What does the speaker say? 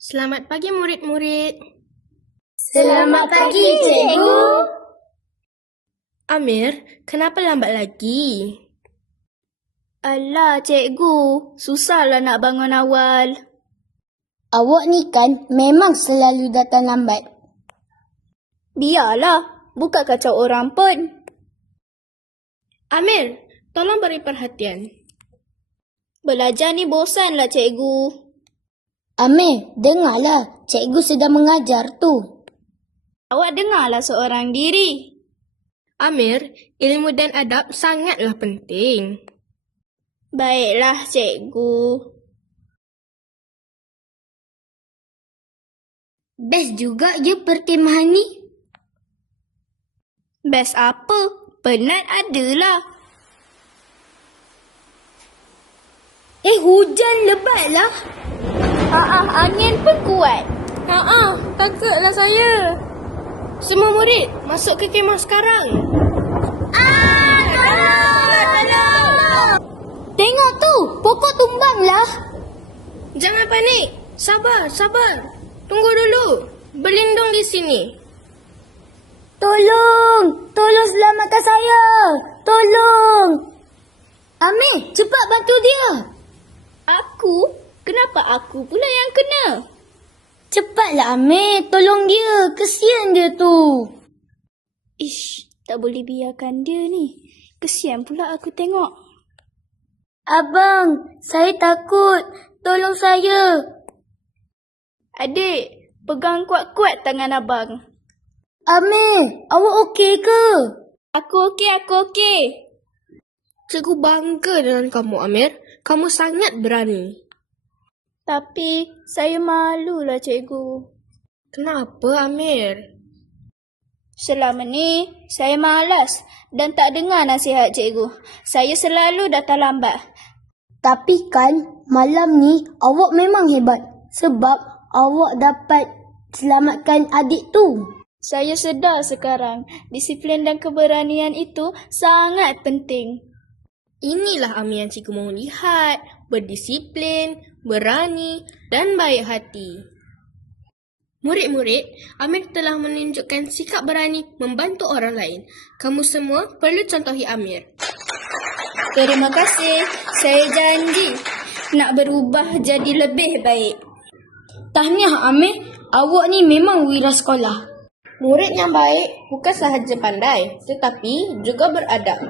Selamat pagi murid-murid. Selamat pagi, Cikgu. Amir, kenapa lambat lagi? Alah, Cikgu. Susahlah nak bangun awal. Awak ni kan memang selalu datang lambat. Biarlah. Bukan kacau orang pun. Amir, tolong beri perhatian. Belajar ni bosanlah, Cikgu. Amir, dengarlah. Cikgu sedang mengajar tu. Awak dengarlah seorang diri. Amir, ilmu dan adab sangatlah penting. Baiklah, Cikgu. Best juga je perkemahan ni. Best apa? Penat adalah. Hujan lebatlah. Angin pun kuat. Takutlah saya. Semua murid, masuk ke kemah sekarang. Tolong! Tengok tu, pokok tumbanglah. Jangan panik. Sabar. Tunggu dulu. Berlindung di sini. Tolong selamatkan saya. Tolong. Amir, cepat bantu dia. Aku? Kenapa aku pula yang kena? Cepatlah Amir, tolong dia. Kesian dia tu. Tak boleh biarkan dia ni. Kesian pula aku tengok. Abang, saya takut. Tolong saya. Adik, pegang kuat-kuat tangan abang. Amir, awak okey ke? Aku okey. Cikgu bangga dengan kamu, Amir. Kamu sangat berani. Tapi, saya malulah, Cikgu. Kenapa, Amir? Selama ni, saya malas dan tak dengar nasihat Cikgu. Saya selalu datang lambat. Tapi kan, malam ni awak memang hebat. Sebab awak dapat selamatkan adik tu. Saya sedar sekarang, disiplin dan keberanian itu sangat penting. Inilah Amir yang cikgu mahu lihat. Berdisiplin, berani dan baik hati. Murid-murid, Amir telah menunjukkan sikap berani membantu orang lain. Kamu semua perlu contohi Amir. Terima kasih. Saya janji nak berubah jadi lebih baik. Tahniah Amir, awak ni memang wira sekolah. Murid yang baik bukan sahaja pandai, tetapi juga beradab.